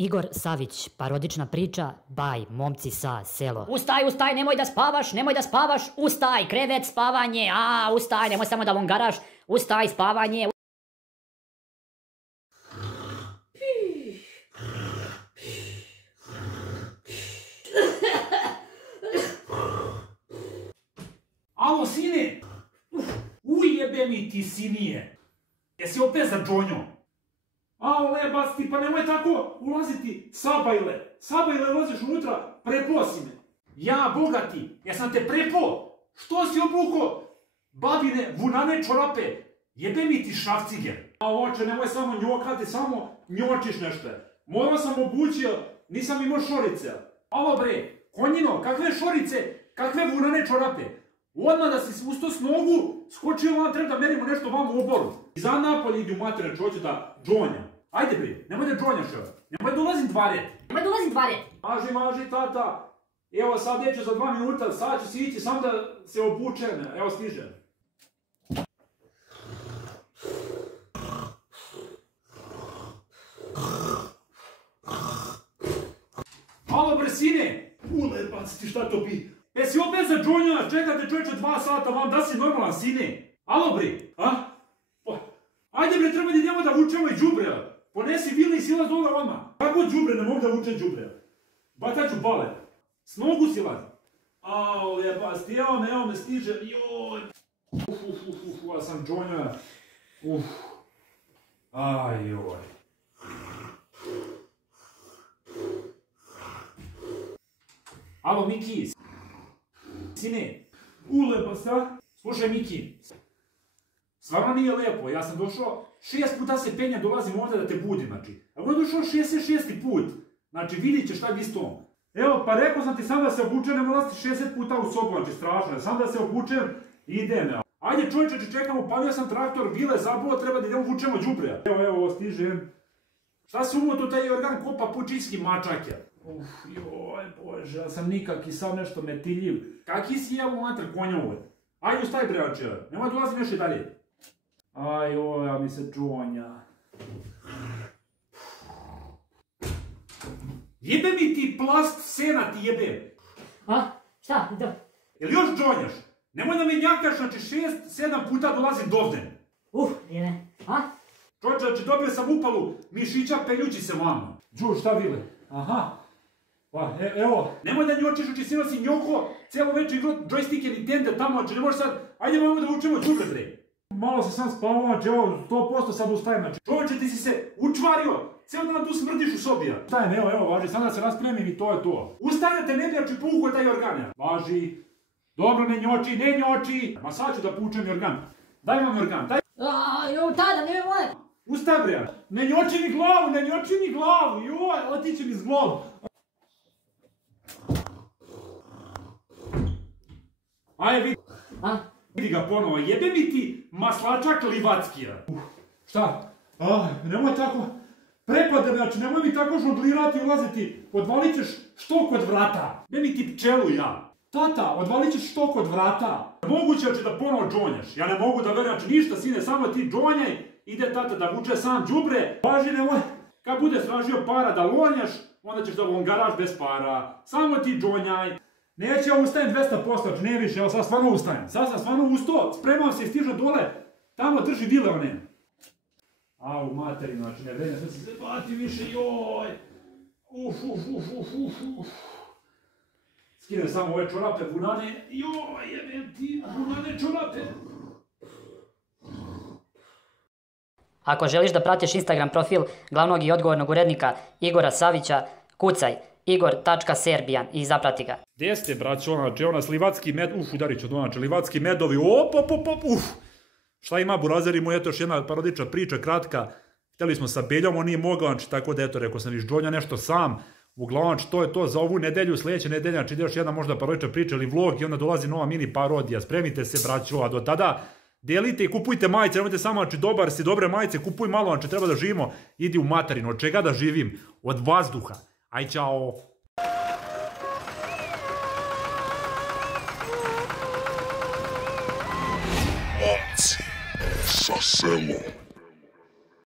Igor Savić, parodična priča, baj, momci sa selo. Ustaj, ustaj, nemoj da spavaš, ustaj, krevet, spavanje, ustaj, nemoj samo da vongaraš, ustaj, spavanje. Alo, sine! Ujebe mi ti, sinije! Jesi opet za džonjom? Alo, lebac ti, pa nemoj tako ulaziti, Sabajle ulaziš unutra, prepo si me. Ja, bogati, jesam te prepo? Što si obuko babine vunane čorape? Jebe mi ti šafciger. A oče, nemoj samo njokati, samo njočiš nešto. Morao sam obućio, nisam imao šorice. Alo bre, konjino, kakve šorice, kakve vunane čorape? Odmah da si usto s nogu, skočio vam, treba da merimo nešto vam u oboru. I za napolje idi u matere čoću da džonjam. Ajde bre, nemoj da džonjaš ovo. Nemoj da ulazim dva red. Maži, tata. Evo sad neću za 2 minuta, sad ću si ići, samo da se obučem. Evo stižem. Alo bre sine! Ulebac ti, šta to bi? Jesi opet za džonja, čekate čovječe 2 sata vam, da si normalan sine? Alo bre, a? Ajde bre, treba da idemo da vučemo i džubre. Ponesi vile i silaz dole odmah. Kako džubre, ne mogu da vučem džubre? Bataću bale. S nogu silaz. Ao, lebac ti, evo me stiže. Joj. Ja sam džonja. Aj, joj. Alo, Miki. Sine. Lebac, a? Slušaj, Miki. Stvarno nije lepo, ja sam došao 6 puta se penja, dolazim ovdje da te budim, znači. A on je došao 66. put. Znači, vidit ćeš šta bi s tom. Evo, pa rekao sam ti sam da se obučem, ne dolaziti 60 puta u sobu, znači strašno. Sam da se obučem, idem. Ajde čovječe, čekamo, palio sam traktor, vile zabuo, treba da idemo vučemo džubre. Evo, stižem. Šta se umo tu taj organ kopa pučinski mačak je? Joj, bože, ja sam nikaki, sam nešto metiljiv. Kaki si jevo mater konjovoj? Ajde, ustaj breače, nemoj dolazim još i dalje. Aj, ja mi se džonja. Jebe mi ti plast sena ti jebe. Šta? Jel još džonjaš? Nemoj da me njakaš, znači 6-7 puta dolazim dovden. Jene. Čovječe, znači dobio sam upalu mišića penjući se vama. Džu, šta vile? Aha. Pa, evo. Nemoj da njočiš, znači sino si njoko, cijelo večer igrao joystick Nintendo tamo, znači ne možeš sad, ajde vamo da učemo džubre bre. Malo se sam spavao, znači evo, 100% sad ustajem, znači. Čovječe, ti si se učvario, cijelo dan tu smrdiš u sobi. Ustajem, evo, važi, sad da se raspremim i to je to. Ustajem da te ne bijači puhu taj organ. Važi. Dobro, ne njoči. Ma sad ću da pučem organ. Daj vam organ, daj. Tada, ne moje. Ustaj bre, ne njoči ni glavu, joj, otiće mi z glavu. Ajde, vidi. Vidi ga ponovo, jebe mi ti maslačak Livackija. Šta? Nemoj tako prepade, znači nemoj mi tako žonglirati i ulaziti. Odvalit ćeš štok od vrata. Ne mi ti pčelu ja. Tata, odvalit ćeš štok od vrata. Moguće će da ponovo džonjaš. Ja ne mogu da verujem, znači ništa sine, samo ti džonjaj. Ide tata da vuče sam džubre. Važi, nemoj, kad bude stražio para da lonjaš, onda ćeš da vongaraš bez para. Samo ti džonjaj. Neće, ja ustajem 200%, znači ne više, evo sad stvarno ustajem. Sad sam stvarno ustao, spremam se i stižem dole, tamo drži vile one. Au, materinu, znači ne vreme, sad se bati više, joj. Skinem samo ove čorape, vunane, joj, jebem ti, vunane čorape. Ako želiš da pratiš Instagram profil glavnog i odgovornog urednika Igora Savića, kucaj igor.serbian i zaprati ga. Gdje ste, braćo, znači, nas Livacki med, udarit ću to, znači, Livacki medovi, Šta ima Burazeri mu, eto još jedna parodična priča, kratka. Htjeli smo sa Beljom, on nije mogao, znači, tako da, eto, rekao sam, viš, džonja nešto sam. Uglavnom, znači, to je to za ovu nedelju, sljedeće nedelje, znači, ide još jedna možda parodična priča ili vlog i onda dolazi nova mini parodija. Spremite se, braćo, a do tada delite i kupujte majice, nemojte samo, znači, dobar si, dobre majice, kupuj malo, znači, treba da živimo, idi u materinu, od čega da živim? Od vazduha. Aj, čao. Momci sa selo.